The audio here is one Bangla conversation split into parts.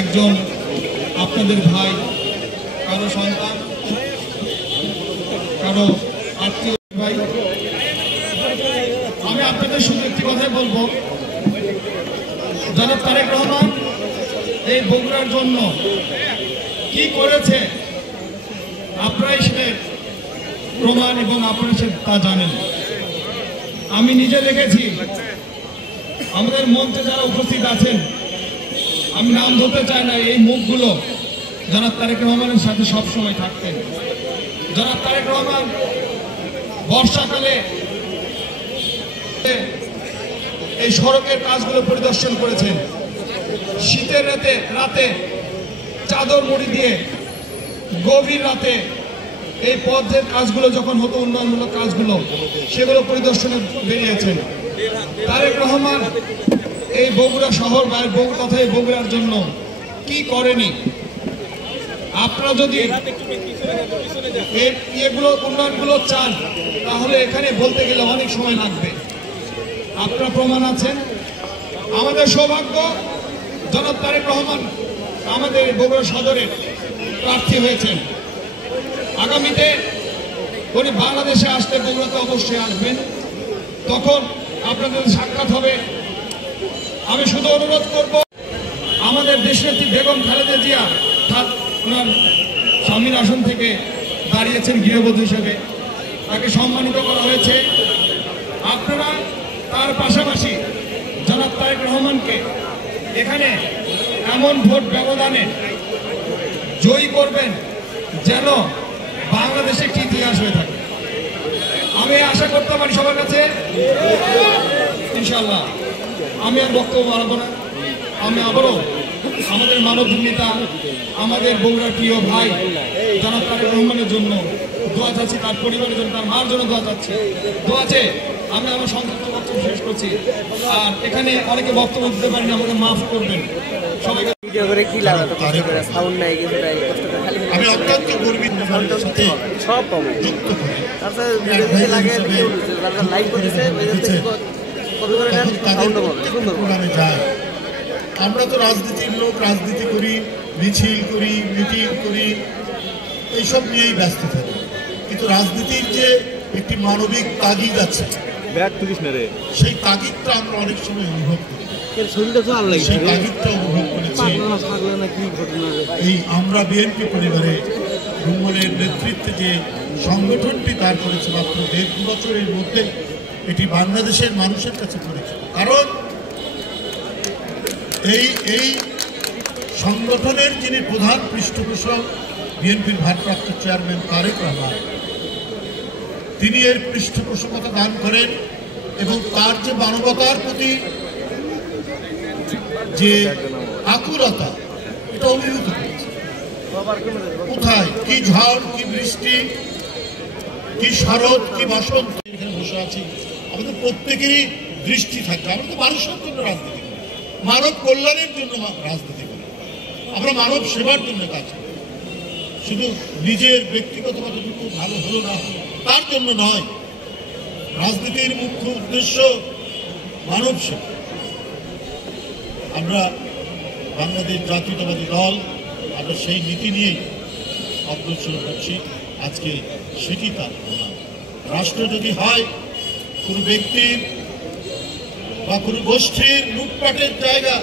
একজন আপনাদের ভাই, কারো সন্তান, কারো আত্মীয় ভাই। আমি আপনাদের শুধু একটি কথাই বলবো, জনাব তারেক রহমান এই বগুড়ার জন্য কি করেছে আপনারাই সেটা প্রমাণ এবং আপনারা তা জানেন। আমি নিজে দেখেছি আমাদের মঞ্চে যারা উপস্থিত আছেন, আমি নাম ধরতে চাই না, এই মুখগুলো জনাব তারেক রহমানের সাথে সবসময় থাকতেন। জনাব তারেক রহমান বর্ষাকালে এই সড়কের কাজগুলো পরিদর্শন করেছেন। শীতের রাতে চাদর মুড়ি দিয়ে গভীর রাতে এই পথের কাজগুলো যখন হতো, উন্নয়নমূলক কাজগুলো, সেগুলো পরিদর্শনে বেরিয়েছেন। তারেক রহমান এই বগুড়া শহর বা তথা এই বগুড়ার জন্য কি করেনি? আপনারা যদি এগুলো উন্নয়নগুলো চান তাহলে এখানে বলতে গেলে অনেক সময় লাগবে। আপনারা প্রমাণ আছেন। আমাদের সৌভাগ্য, জনাব তারেক রহমান আমাদের বগুড়া সদরের প্রার্থী হয়েছেন। আগামীতে উনি বাংলাদেশে আসতে বগুড়াতে অবশ্যই আসবেন, তখন আপনাদের সাক্ষাৎ হবে। আমি শুধু অনুরোধ করব, আমাদের দেশনেত্রী বেগম খালেদা জিয়া ওনার স্বামীর আসন থেকে দাঁড়িয়েছেন গৃহবধূ হিসেবে, তাকে সম্মানিত করা হয়েছে। আপনারা তার পাশাপাশি জনাব তারেক রহমানকে এখানে এমন ভোট ব্যবধানে জয়ী করবেন যেন বাংলাদেশে একটি ইতিহাস হয়ে থাকে। আমি আশা করতে পারি সবার কাছে, ইনশাআল্লাহ। আমি আর বক্তব্য বাড়াবো না। আমি আবারও আমাদের মানবিক নেতা, আমাদের বগুড়ার প্রিয় ভাই জনাব তারেক রহমানের জন্য দোয়া চাচ্ছি, তার পরিবারের জন্য, তার মার জন্য দোয়া চাচ্ছি। দোয়া চেয়ে আমি আমার সংক্ষিপ্ত বক্তব্য শেষ করছি। আর এখানে অনেকে বক্তব্য দিতে পারেন, আমাকে মাফ করবেন সবাইকে। আমি অত্যন্ত গর্বিত সব যায়। আমরা তো রাজনীতির লোক, রাজনীতি করি, মিছিল করি, মিটিং করি, এইসব নিয়েই ব্যস্ত থাকি। কিন্তু রাজনীতির যে একটি মানবিক তাগিদ আছে, সেই তাগিদটা আমরা অনেক সময় অনুভব করি। সেই তাগিদটা অনুভব করেছি এই আমরা বিএনপি পরিবারে রুম্মনের নেতৃত্বে যে সংগঠনটি দাঁড় করেছে মাত্র 1.5 বছরের মধ্যে, এটি বাংলাদেশের মানুষের কাছে পরিচিত। কারণ এই সংগঠনের যিনি প্রধান পৃষ্ঠপোষক, বিএনপির ভারপ্রাপ্ত চেয়ারম্যান তারেক রহমান, তিনি এর পৃষ্ঠপোষকতা দান করেন এবং তার যে মানবতার প্রতি যে আকুলতা, এটা অভিভূত হয়েছে। কোথায় কি ঝড়, কি বৃষ্টি, কি শরৎ, কি বসন্ত, এখানে বসে আছি, আমাদের প্রত্যেকেরই দৃষ্টি থাকবে। আমরা তো মানুষের জন্য রাজনীতি করি, মানব কল্যাণের জন্য রাজনীতি করি, আমরা মানব সেবার জন্য কাজ করি। শুধু নিজের ব্যক্তিগত কতটুকু ভালো হলো না তার জন্য নয়, রাজনীতির মুখ্য উদ্দেশ্য মানব সেবা। আমরা বাংলাদেশ জাতীয়তাবাদী দল, আমরা সেই নীতি নিয়েই অগ্রসর হচ্ছি। আজকে সেটি তার প্রমাণ। রাষ্ট্র যদি হয় কোনো ব্যক্তির বা কোনো গোষ্ঠীর লুটপাটের জায়গা,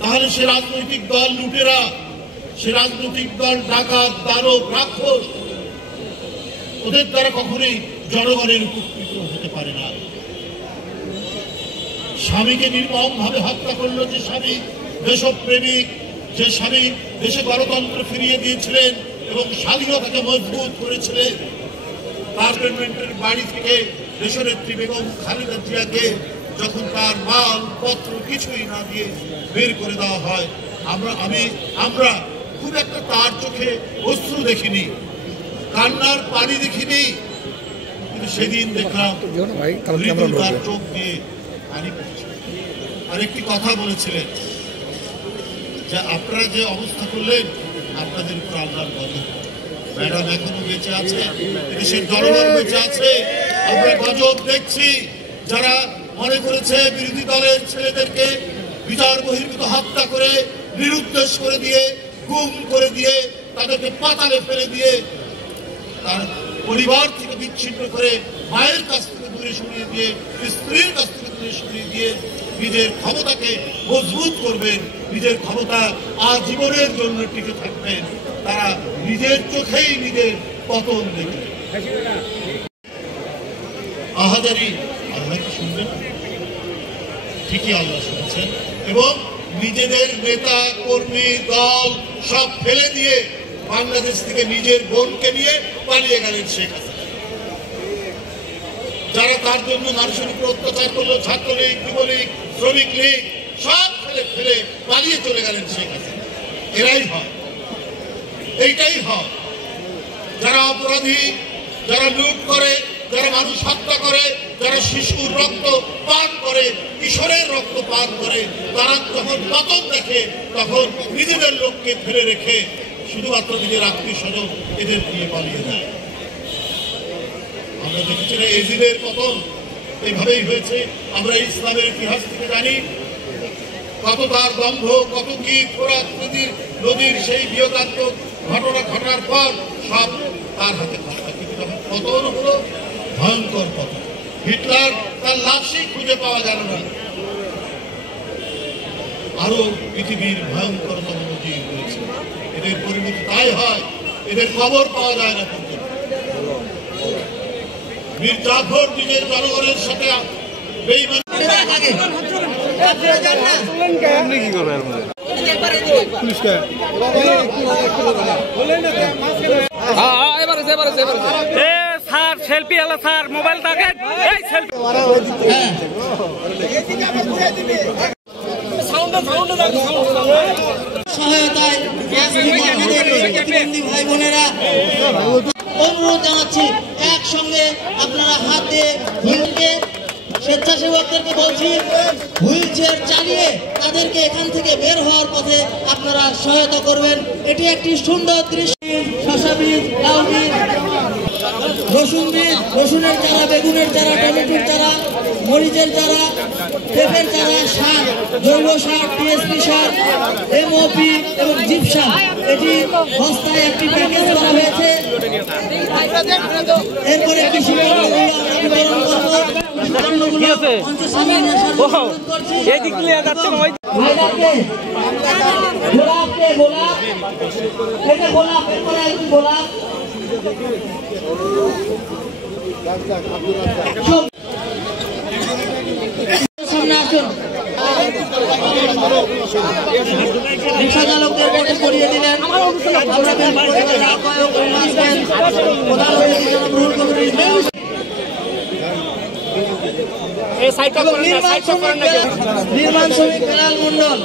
তাহলে সে রাজনৈতিক দল লুটেরা, সে রাজনৈতিক দল ডাকাত, দানব, রাক্ষস, ওদের দ্বারা কখনোই জনগণের উপকৃত হতে পারে না। স্বামীকে নির্মমভাবে হত্যা করলো যে স্বামী দেশপ্রেমিক, যে স্বামী দেশে গণতন্ত্র ফিরিয়ে দিয়েছিলেন এবং স্বাধীনতাকে মজবুত করেছিলেন, তার বাড়ি থেকে দেশনেত্রী বেগম খালেদা জিয়াকে যখন তার মাল পত্র কিছুই না দিয়ে বের করে দেওয়া হয়, আমরা খুব একটা তার চোখে অশ্রু দেখিনি, কান্নার পানি দেখিনি, কিন্তু সেদিন দেখলাম তার চোখ দিয়ে পানি পড়ছে। আর একটি কথা বলেছিলেন যে আপনারা যে অবস্থা করলেন, আপনাদের উপর আল্লাহর গজব। ম্যাডাম এখনো বেঁচে আছে, দেশের জনগণ বেঁচে আছে। আমরা গজব দেখছি, যারা মনে করেছে বিরোধী দলের ছেলেদেরকে বিচার বহির্ভূত হত্যা করে, নিরুদ্দেশ করে দিয়ে, গুম করে দিয়ে, তাদেরকে পাতালে ফেলে দিয়ে, তার পরিবার থেকে বিচ্ছিন্ন করে, মায়ের কাছ থেকে দূরে সরিয়ে দিয়ে, স্ত্রীর কাছ থেকে দূরে সরিয়ে দিয়ে নিজের ক্ষমতাকে মজবুত করবেন, নিজের ক্ষমতা আজীবনের জন্য টিকে থাকবেন। তারা নিজের চোখেই নিজের পতন দেখবেন। আহাজারি আল্লাহ কি শুনবেন? ঠিকই আল্লাহ শুনছেন, এবং নিজেদের নেতা কর্মী দল সব ফেলে দিয়ে বাংলাদেশ থেকে নিজের বোনকে নিয়ে পালিয়ে গেলেন শেখ হাসিনা। যারা তার জন্য মানুষের উপর অত্যাচার করলো, ছাত্রলীগ, যুবলীগ, শ্রমিক লীগ সব ফেলে পালিয়ে চলে গেলেন শেখ হাসিনা। এরাই হয়, এইটাই হয়। যারা অপরাধী, যারা লুট করে, যারা মানুষ হত্যা করে, যারা শিশুর রক্ত পান করে, কিশোরের রক্ত পান করে, তারা যখন পতন দেখে তখন নিজেদের লোককে ফেলে রেখে শুধুমাত্র নিজের আত্মীয় স্বজন এদের দিয়ে পালিয়ে যায়। আমরা দেখেছি না এজিদের পতন এইভাবেই হয়েছে। আমরা ইসলামের ইতিহাস থেকে জানি কত তার দম্ভ, কত কি ফোরাত নদীর সেই বিয়োগাত্মক ঘটনা ঘটার পর সব তার হাতে থাকা, কিন্তু যখন পতন হলো ভয়ঙ্কর পতন। হিটলার তার লাশই খুঁজে পাওয়া গেল না। আরো পৃথিবীর ভয়ঙ্করতম নদী রয়েছে। এদের পরিণতি তাই হয়, এদের খবর পাওয়া যায় না পর্যন্ত। মীর জাফর নিজের জনগণের সাথে বেঈমানি স্যার সেলফি এলো স্যার, মোবাইল দেখেন, এই সেলফি সহায়তায় ভাই বোনেরা অনুরোধ জানাচ্ছি, একসঙ্গে আপনারা হাত দিয়ে হুইলকে স্বেচ্ছাসেবকদেরকে বলছি হুইল চেয়ার চালিয়ে তাদেরকে এখান থেকে বের হওয়ার পথে আপনারা সহায়তা করবেন। এটি একটি সুন্দর দৃশ্য। শসা বীজ, লাউ বীজ, রসুন বীজ, রসুনের চারা, বেগুনের চারা, টমেটোর চারা, মরিচের চারা, পেঁপের চারা, সার, জৈব সার, টিএসপি সার, এমওপি এবং জিপসাম, এটি বস্তায় একটি প্যাকেজ করা হয়েছে। এরপরে কৃষি পণ্যগুলো আমরা বিতরণ করবো। সামনে আসুন। রিক্সা চালকদের পথে করিয়ে দিলেন। নির্মাণ শ্রমিক বেলাল মন্ডল,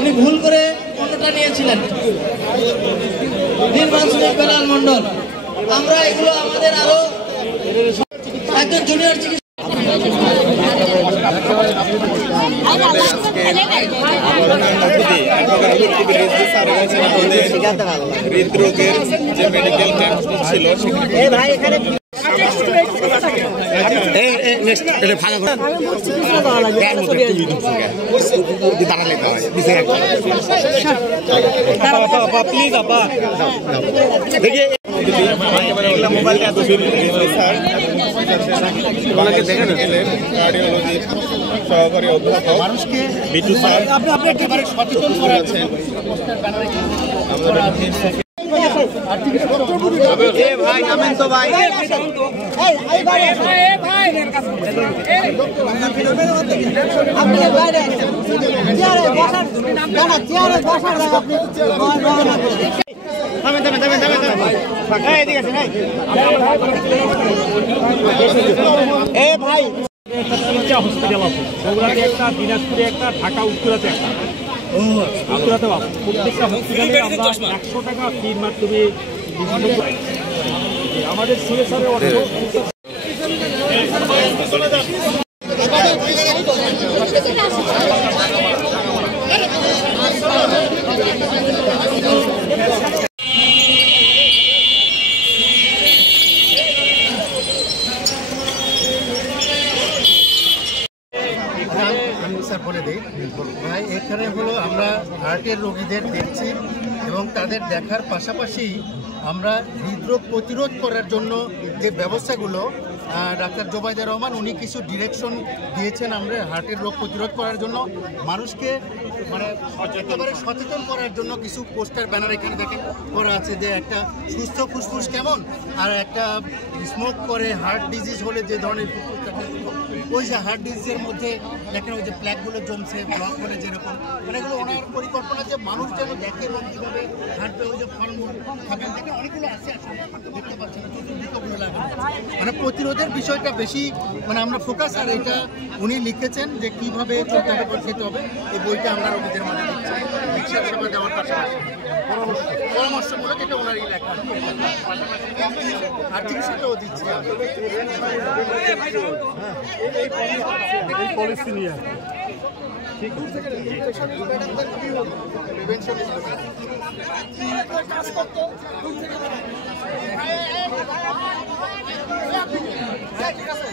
উনি ভুল করে অন্যটা নিয়েছিলেন। নির্মাণ শ্রমিক বেলাল মন্ডল, আমরা এগুলো আমাদের আরো একজন জুনিয়র চিকিৎসক হৃদরোগের যে মেডিকেল ক্যাম্প ছিল কার্ডিওলজি সহকারী অধ্যাপক বিটু স্যার সচেতন করেছেন। ভাই নামেন তো ভাই, হসপিটাল আছে, বগুড়াতে একটা, দিনাজপুরে একটা, ঢাকা উত্তরাতে একটা। উত্তরাতে প্রত্যেকটা হসপিটালে আমরা 100 টাকা ফির মাধ্যমে আমাদের সিএসআরের অর্থ বলে দিই ভাই, এখানে হলো আমরা হার্টের রোগীদের দেখছি এবং তাদের দেখার পাশাপাশি আমরা হৃদরোগ প্রতিরোধ করার জন্য যে ব্যবস্থাগুলো ডাক্তার জোবাইদা রহমান উনি কিছু ডিরেকশন দিয়েছেন আমরা হার্টের রোগ প্রতিরোধ করার জন্য মানুষকে মানে একেবারে সচেতন করার জন্য কিছু পোস্টার ব্যানার এখানে দেখে করা আছে যে একটা সুস্থ ফুসফুস কেমন আর একটা স্মোক করে হার্ট ডিজিজ হলে যে ধরনের ফুসফুস থাকে ওই যে হার্ট ডিজিজের মধ্যে দেখেন ওই যে প্ল্যাকগুলো জমছে ব্লক হলে যেরকম মানে এগুলো ওনার পরিকল্পনা যে মানুষ যেন দেখে এবং কীভাবে হাঁটবে ওই যে ফলমূল খাবেন দেখেন অনেকগুলো আছে আসলে দেখতে পাচ্ছেন না চতুর্দিকগুলো লাগে মানে প্রতিরোধের বিষয়টা বেশি মানে আমরা ফোকাস আর এটা উনি লিখেছেন যে কীভাবে চলতে হবে খেতে হবে এই বইটা আমরা রোগীদের মাঝে দিচ্ছি চিকিৎসা সেবা দেওয়ার পাশাপাশি পরামর্শমূলক এটা ওনারই লেখা আর চিকিৎসাটাও দিচ্ছি পলিসি নিয়ে প্রিভেনশন ঠিক আছে